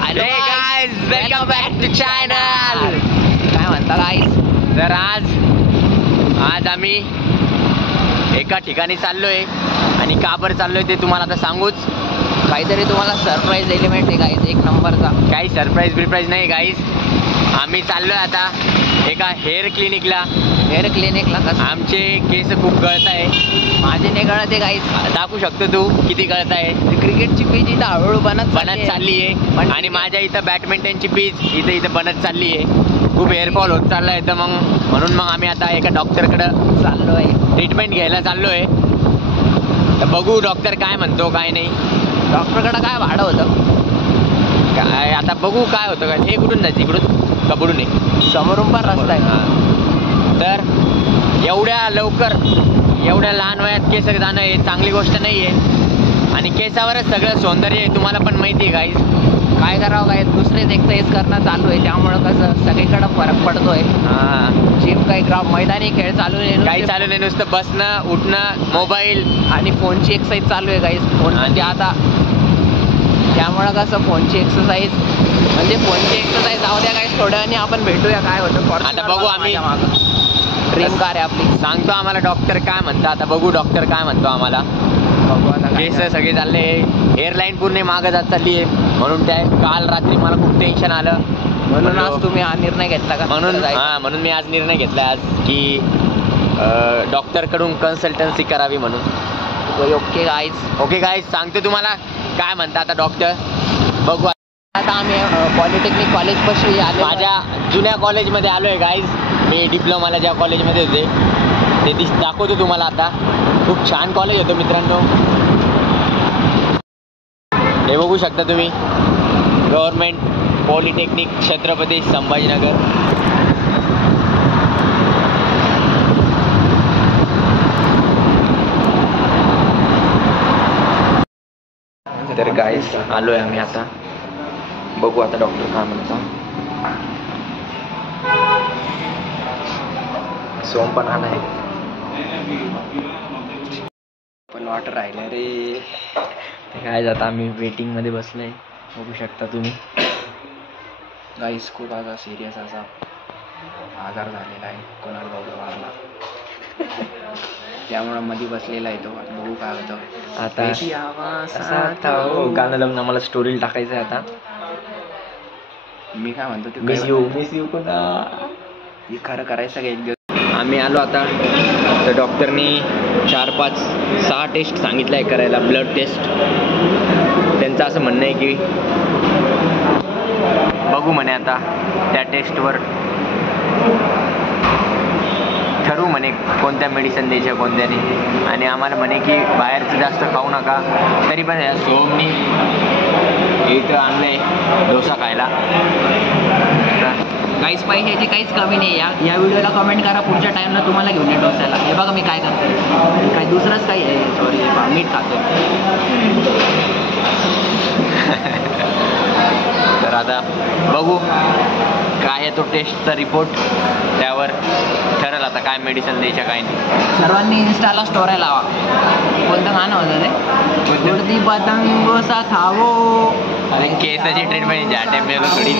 Hello guys, welcome back to channel. काय म्हणता guys? तर आज आम्ही एका ठिकाणी चाललोय आणि का बरं चाललोय ते तुम्हाला आता सांगूच. काहीतरी तुम्हाला सरप्राईज एलिमेंट आहे गाइस, एक नंबरचा. काही सरप्राईज नाही गाइस. आम्ही चाललोय आता एका हेअर क्लिनिकला. कसं? आमचे केस खूप गळत आहे. माझे नाही गळत आहे गाइस. दाखवू शकतो तू किती गळत आहे. क्रिकेटची पीच इथं हळूहळू बनत चालली आहे आणि माझ्या इथं बॅडमिंटनची पीच इथं बनत चालली आहे. खूप हेअरफॉल होत चाललाय. तर म्हणून मग आम्ही आता एका डॉक्टरकडे चाललोय, ट्रीटमेंट घ्यायला चाललोय. तर बघू डॉक्टर काय म्हणतो काय नाही. डॉक्टरकडे काय भाडं होतं काय आता बघू काय होतं. काय हे कुठून जायचं, इकडून का बुडून आहे? समोरून पण रस्ता आहे. तर एवढ्या लवकर एवढ्या लहान वयात केस जाणं हे चांगली गोष्ट नाही आहे. आणि केसावरच सगळं सौंदर्य आहे, तुम्हाला पण माहिती आहे गाईस. काय करावं काय, दुसरेच एक्सरसाइज करणं चालू आहे, त्यामुळं कसं सगळीकडे फरक पडतोय. जिम काही ग्राउंड मैदानी खेळ चालू आहे, काही चालू नाही. नुसतं बसणं उठणं मोबाईल आणि फोनची एक्सरसाइज चालू आहे गाईस. फोन म्हणजे आता त्यामुळं कसं फोनची एक्सरसाइज जाऊ द्या गाईस. थोड्या वेळाने आपण भेटूया काय होतं. आता बघू आम्ही. ड्रीम कार आहे आपली. सांगतो आम्हाला डॉक्टर काय म्हणतो. आता बघू डॉक्टर काय म्हणतो आम्हाला. बघू आता. केस सगळे चालले, हेअरलाईन पूर्ण मागं जात चालली आहे. म्हणून काल रात्री मला खूप टेन्शन आलं. म्हणून आज तुम्ही हा निर्णय घेतला का? म्हणून मी आज निर्णय घेतला आज की डॉक्टरकडून कन्सल्टन्सी करावी म्हणून. ओके गाईज सांगतो तुम्हाला काय म्हणता आता डॉक्टर. बघू आता आम्ही पॉलिटेक्निक कॉलेज पाशी आलो. माझ्या जुन्या कॉलेजमध्ये आलो आहे गाईज. मी डिप्लोमाला ज्या कॉलेजमध्ये होते ते दाखवतो तुम्हाला आता. खूप छान कॉलेज होतं मित्रांनो. हे बघू शकता तुम्ही, गव्हर्मेंट पॉलिटेक्निक छत्रपती संभाजीनगर. तर गाईस आलोय आम्ही आता. बघू आता डॉक्टर काय म्हणतो. सोम पण आलाय, पण वाटर राहिलं रे. काय जाता आम्ही वेटिंग मध्ये बसलोय. बघू शकता तुम्ही गाईस. खूप आता सिरियस असा आजार झालेला आहे, कोणाला बघू वाढला, त्यामुळे मध्ये बसलेला आहे तो. बघू काय होतं आता. गाणं लावून आम्हाला स्टोरी टाकायचं आहे आता. मी काय म्हणतो ते मिस यू पुन्हा हे खरं करायचं का एक दिवस. आम्ही आलो आता. तर डॉक्टरनी 4, 5, 6 टेस्ट सांगितलं आहे करायला, ब्लड टेस्ट. त्यांचं असं म्हणणं आहे की बघू म्हणे आता त्या टेस्टवर ठरवू म्हणे कोणत्या मेडिसिन द्यायच्या कोणत्या नाही. आणि आम्हाला म्हणे की बाहेरचं जास्त खाऊ नका. तरी पण सोमनी इथं आणलंय डोसा खायला. काहीच पैशाची काहीच कमी नाही. या व्हिडिओला कमेंट करा पुढच्या टाइमला तुम्हाला घेऊन ये डोस्याला. हे बघा मी काय करतो, काय दुसरंच काही आहे. सॉरी मीठ खातो. तर आता बघू काय आहे तो टेस्टचा रिपोर्ट, त्यावर ठरेल आता काय मेडिसिन द्यायच्या काय नाही. सर्वांनी इन्स्टाला स्टोऱ्या लावा. कोणतं गाणं होतं ते? उडती पतंग सा थावो. अरे केसाची ट्रीटमेंट ज्या टाइम थोडी.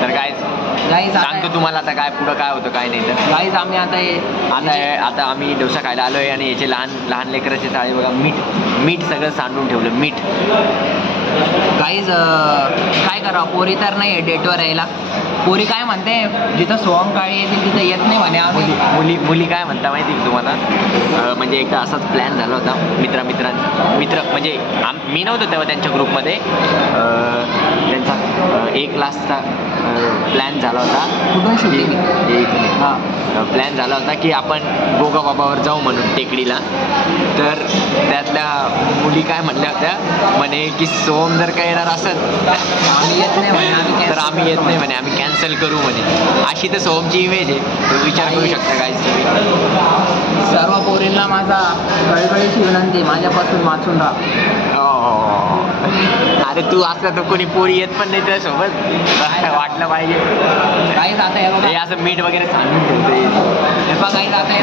तर गाईज सांगतो तुम्हाला आता काय पुढं काय होतं काय नाही. तर गाईज आम्ही आता आम्ही डोसा खायला आलोय आणि याचे लहान लेकराचे थाळी बघा. मीठ सगळं सांडून ठेवलं. मीठ गाईज काय करावं, पोरी तर नाही डेटवर यायला. पोरी काय म्हणते, जिथं सोहम काळी येतील तिथं येत नाही म्हणे आम्ही. मुली काय म्हणता माहिती आहे तुम्हाला. म्हणजे एकदा असाच प्लॅन झाला होता मित्र म्हणजे मी नव्हतो तेव्हा त्यांच्या ग्रुपमध्ये. त्यांचा 1 क्लासचा प्लॅन झाला होता. कुठून शूटिंग? प्लॅन झाला होता की आपण गोगाबाबावर जाऊ म्हणून टेकडीला. तर त्यातल्या मुली काय म्हणल्या होत्या म्हणे की सोम जर काय येणार असेल आम्ही येत नाही म्हणे, तर आम्ही येत नाही म्हणे, आम्ही कॅन्सल करू म्हणे. अशी तर सोमची इमेज आहे, तो विचार करू शकता काय तुम्ही. सर्व पोरींना माझा कळकळीची विनंती, माझ्यापासून वाचून राहा. अरे तू असला तर कोणी पोरी येत पण नाही तुझ्या सोबत वाटलं पाहिजे. काही जात आहे हे असं मीठ वगैरे सांगून ठेवते. काही जात आहे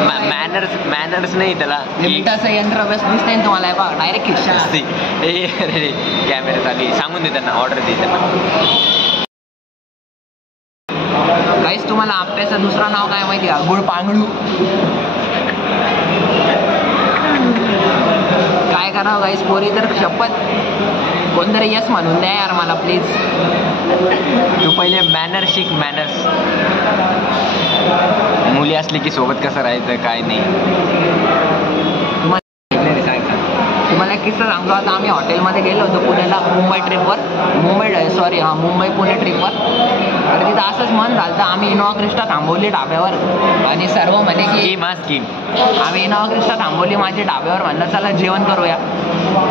मॅनर्स नाही त्याला. मिठाचं यंत्र बस दिसतंय ना तुम्हाला बघा डायरेक्ट खिस्सा. कॅमेरा चालू सांगून दे त्यांना ऑर्डर दे त्यांना. गाईस तुम्हाला आप्याचं दुसरं नाव काय माहिती का? गुळ पांगळू. काय करावं गाईस पोरी तर शपथ कोणतरी यस म्हणून द्या यार मला प्लीज. तू पहिले मॅनर्स शिक मॅनर्स. मुली असली की सोबत कसं राहायचं काय नाही. तुम्हाला एक किस्सा सांगतो. आता आम्ही हॉटेलमध्ये गेलो होतो पुण्याला मुंबई ट्रिपवर. मुंबई पुणे ट्रिपवर. तर तिथं असंच मन झालं तर आम्ही इनोवा क्रिस्टा थांबवली ढाब्यावर आणि सर्व म्हणे की स्कीम आम्ही इनोवा क्रिस्टा थांबवली माझी ढाब्यावर. म्हणलं चला जेवण करूया.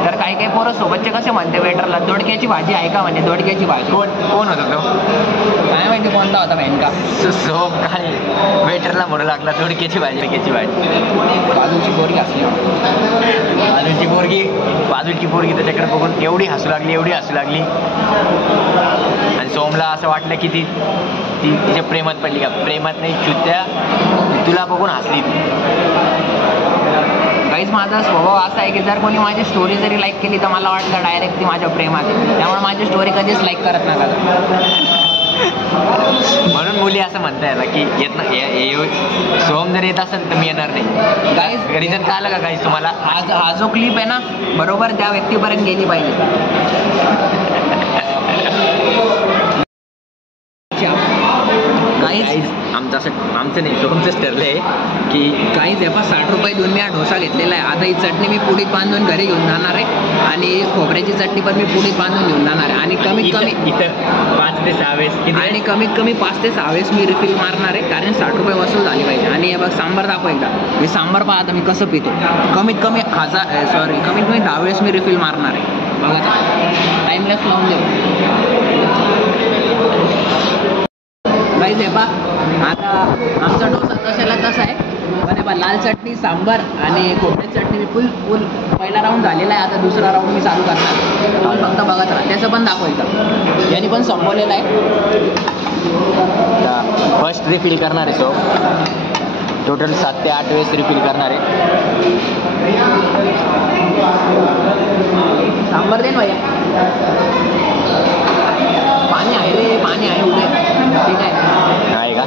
तर काही काही पोरं सोबतचे कसे म्हणते वेटरला दोडक्याची भाजी आहे का म्हणे. दोडक्याची भाजी. कोण होता तो काय माहिती कोणता होता बँका. सोम काय वेटरला म्हणू लागला दोडक्याची भाजी. बाजूची पोरगी असली बाजूची पोरगी त्याच्याकडे बघून एवढी हसू लागली आणि सोमला असं वाटलं की ती तिच्या प्रेमात पडली का. प्रेमात नाही चुत्या तुला बघून हसली. काहीच माझा स्वभाव असा आहे की जर कोणी माझी स्टोरी जरी लाईक केली तर मला वाटतं डायरेक्ट ती माझ्या प्रेमात आहे. त्यामुळे माझी स्टोरी कधीच लाईक करत नका. म्हणून मुली असं म्हणताय ना की येत ना सोम जर येत असेल तर मी येणार नाही. गाईज रिझन काय आलं का गाईज तुम्हाला. हा जो क्लिप आहे ना बरोबर त्या व्यक्तीपर्यंत गेली पाहिजे. आमचं नाही सोमचंच ठरलंय की काही तेव्हा 60 रुपये देऊन मी हा डोसा घेतलेला आहे. आता ही चटणी मी पुडीत बांधून घरी घेऊन जाणार आहे आणि खोबऱ्याची चटणी पण मी पुडीत बांधून घेऊन जाणार आहे. आणि कमीत कमी इथं 5 ते 6 वेळेस आणि कमीत कमी 5 ते 6 वेळेस मी रिफिल मारणार आहे. कारण 60 रुपये वसूल झाली पाहिजे. आणि हे बघ सांबार दाखव एकदा. मी सांबार पहा आता मी कसं पितो. कमीत कमी 10 वेळेस मी रिफिल मारणार आहे. बघा टाईमलेस लावून देऊ. काही दे पा आता आमचा डोसा तशाला तसा आहे. पण हे लाल चटणी सांबार आणि खोबऱ्याची चटणी मी फुल पहिला राऊंड झालेला आहे. आता दुसरा राऊंड मी चालू करणार. फक्त बघत राहा. त्याचं पण दाखवायचं. यांनी पण संपवलेलं आहे. फर्स्ट रिफिल करणार आहे सो टोटल 7 ते 8 वेळेस रिफिल करणार आहे. सांबार दे ना भैया. पाणी आहे रे पाणी आहे उद्या. ठीक आहे का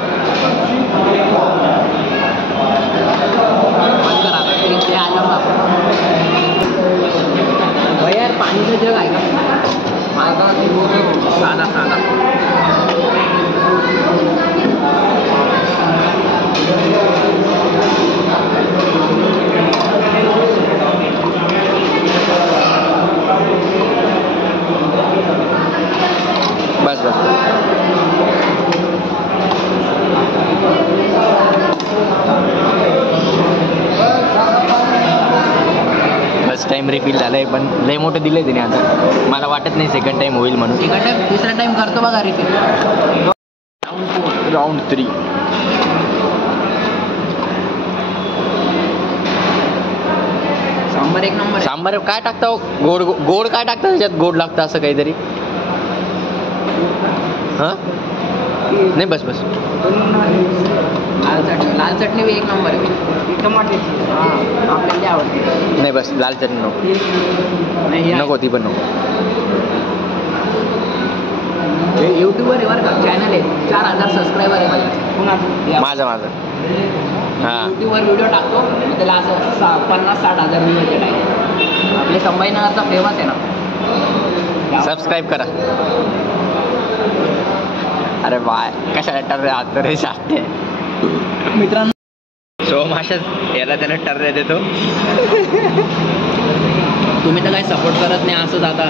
बंद करा. ते आलं बा भैया पाणीचं जग आहे का. माझा साधा बस फर्स्ट टाइम रिफिल झालंय पण लय मोठं दिलंय त्याने. आता मला वाटत नाही सेकंड टाइम होईल म्हणून. तिसरा टाइम करतो बघा रिफिल. राऊंड 3 सांबार एक नंबर. सांबार काय टाकता गोड काय टाकता त्याच्यात. गोड लागतं असं काहीतरी. हां नाही बस लाल चटणी भी एक नंबर आहे. टमाटे आपल्याला आवडते. नाही बस लाल चटणी नको ती पण नको. यूट्यूबवर आहे बरं का चॅनल आहे. 4000 सबस्क्रायबर आहे माझं. हां यूट्यूबवर व्हिडिओ टाकतो त्याला असं 50-60 हजार व्ह्यू येते. आपले संभाजीनगरचा फेमस आहे ना. सबस्क्राईब करा. अरे बाय कशाला टर्रे हात रे शास्ते मित्रांनो. सोम अशाच याला त्याला टर्रे देतो. तुम्ही तर काही सपोर्ट करत नाही असंच. आता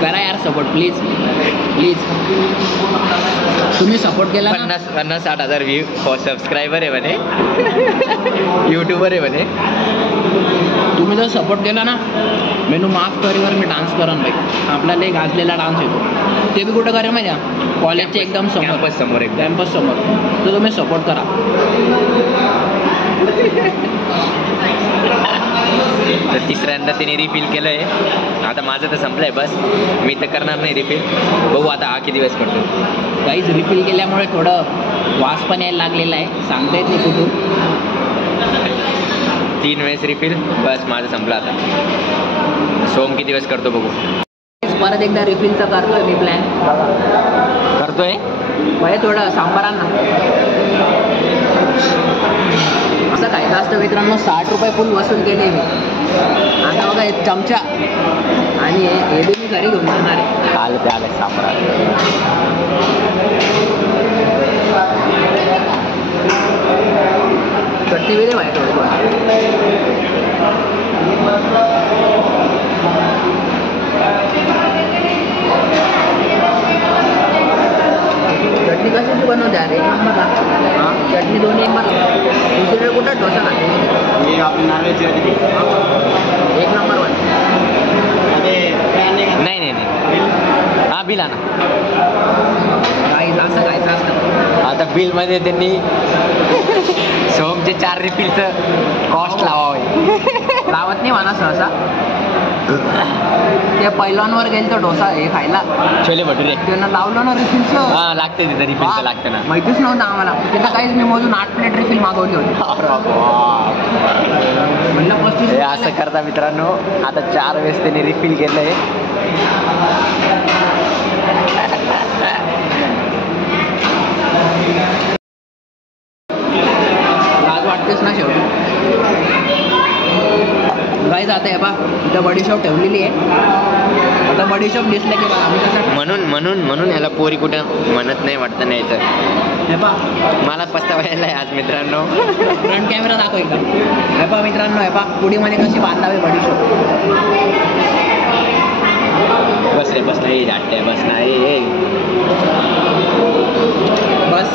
करा यार सपोर्ट प्लीज. तुम्ही सपोर्ट केला 50-60 हजार व्ह्यू सबस्क्रायबर आहे म्हणे. यूट्यूबर आहे म्हणे. तुम्ही जर सपोर्ट केला ना मेनू माफ करीवर मी डान्स करण बाई. आपल्याला एक गाजलेला डान्स येतो ते बी कुठं करेल माहिती आहे. कॉलेजच्या एकदम समोर कॅम्पस समोर. तर तुम्ही सपोर्ट करा. तर तिसऱ्यांदा त्याने रिफिल केलं आहे. आता माझं तर संपलं आहे बस, मी तर करणार नाही रिफिल. बघू आता हा किती वेळेस करतो. काहीच रिफिल केल्यामुळे थोडं वास पण यायला लागलेला आहे, सांगता येत नाही कुठून. 3 वेळेस रिफिल, बस माझं संपलं आता. सोम किती वेळेस करतो बघू. परत एकदा रिफिलचा करतोय मी प्लॅन. करतोय म्हणजे थोडं सांबारांना असं खायचं असतं मित्रांनो. 60 रुपये फुल वसूल केले मी. आता बघा एक चमचा आणि हे बी मी घरी घेऊन जाणार आहे. काल ते आलं सांबार. चटणी वेगळी माहिती चटणी कशाची बनवते अरे? चटणी दोन्ही एक नंबर. दुसरीकडे कुठं डोसा खाते? एक नंबर वन. नाही नाही नाही, हा बिल आणा. काही असं खायचं असतं. आता बिलमध्ये त्यांनी सोमचे 4 रिफिलचं कॉस्ट लावावं. लावत नाही म्हणा सहसा. ते पैलवानवर गेलं तर डोसा हे खायला, छोले भटुरे त्यांना लावलं ना रिफिलचं. हा लागते तिथं रिफिलचं लागतं ना. माहितीच नव्हतं आम्हाला. तिथं काहीच मी मोजून 8 प्लेट रिफिल मागवली होती. म्हणलं 35 हे असं करता मित्रांनो. आता 4 वेळेस त्यांनी रिफिल केलंय. लाज वाटतेच ना शेवटी. काय जात आहे बा, इथं बडीशॉप ठेवलेली आहे. आता बडीशॉप दिसलं की बघा आम्ही कसं म्हणून म्हणून म्हणून ह्याला पोरी कुठं म्हणत नाही वाटतं नाही तर. हे पा मला पस्तावा यायला आज मित्रांनो. फ्रंट कॅमेरा दाखव एकदा. हे पा मित्रांनो, हे पा पुडीमध्ये कशी बांधावी बडीशॉप. बस रे बस नाही जाते बस नाही बस.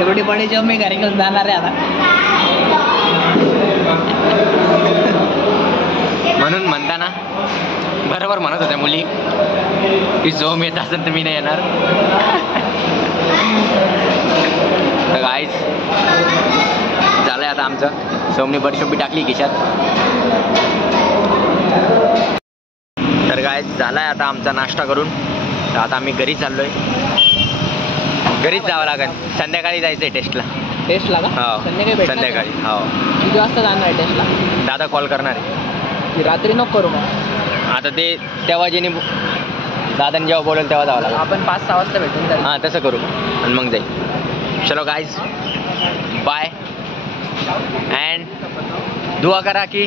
एवढी बडीशॉप मी घरी घेऊन जाणार आहे आता. म्हणून म्हणताना बरोबर म्हणत होत्या मुली की जो येत असेल तर मी नाही येणार. तर गाईज झालंय आता आमचं. सोमने बडीशोपी टाकली खिशात. तर गाईज झालाय आता आमचा नाश्ता करून. तर आता आम्ही घरी चाललोय. घरीच जावं लागेल, संध्याकाळी जायचंय टेस्टला. टेस्टला का? हो संध्याकाळी संध्याकाळी. हो किती वाजता जाणार आहे टेस्टला? दादा कॉल करणार आहे. रात्री नको करू मग. आता ते तेव्हा जेणे दादाने जेव्हा बोलेल तेव्हा जावं लागेल. आपण 5-6 वाजता भेटून तर. हां तसं करू आणि मग जाईल. चलो गाईज बाय. अँड दुआ करा की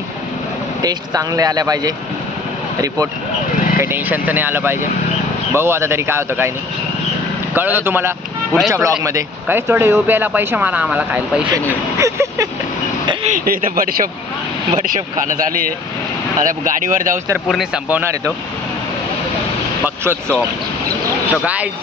टेस्ट चांगले आल्या पाहिजे. रिपोर्ट काही टेन्शनचं नाही आलं पाहिजे. बघू आता तरी काय होतं काय नाही. कळलं तुम्हाला पुढच्या ब्लॉगमध्ये. काहीच थोडे UPIला पैसे मारा, आम्हाला खायला पैसे नाही. हे तर बडशोप खाणं चालू आहे. आता गाडीवर जाऊस तर पूर्ण संपवणार आहे तो. बघतोच सो गाईज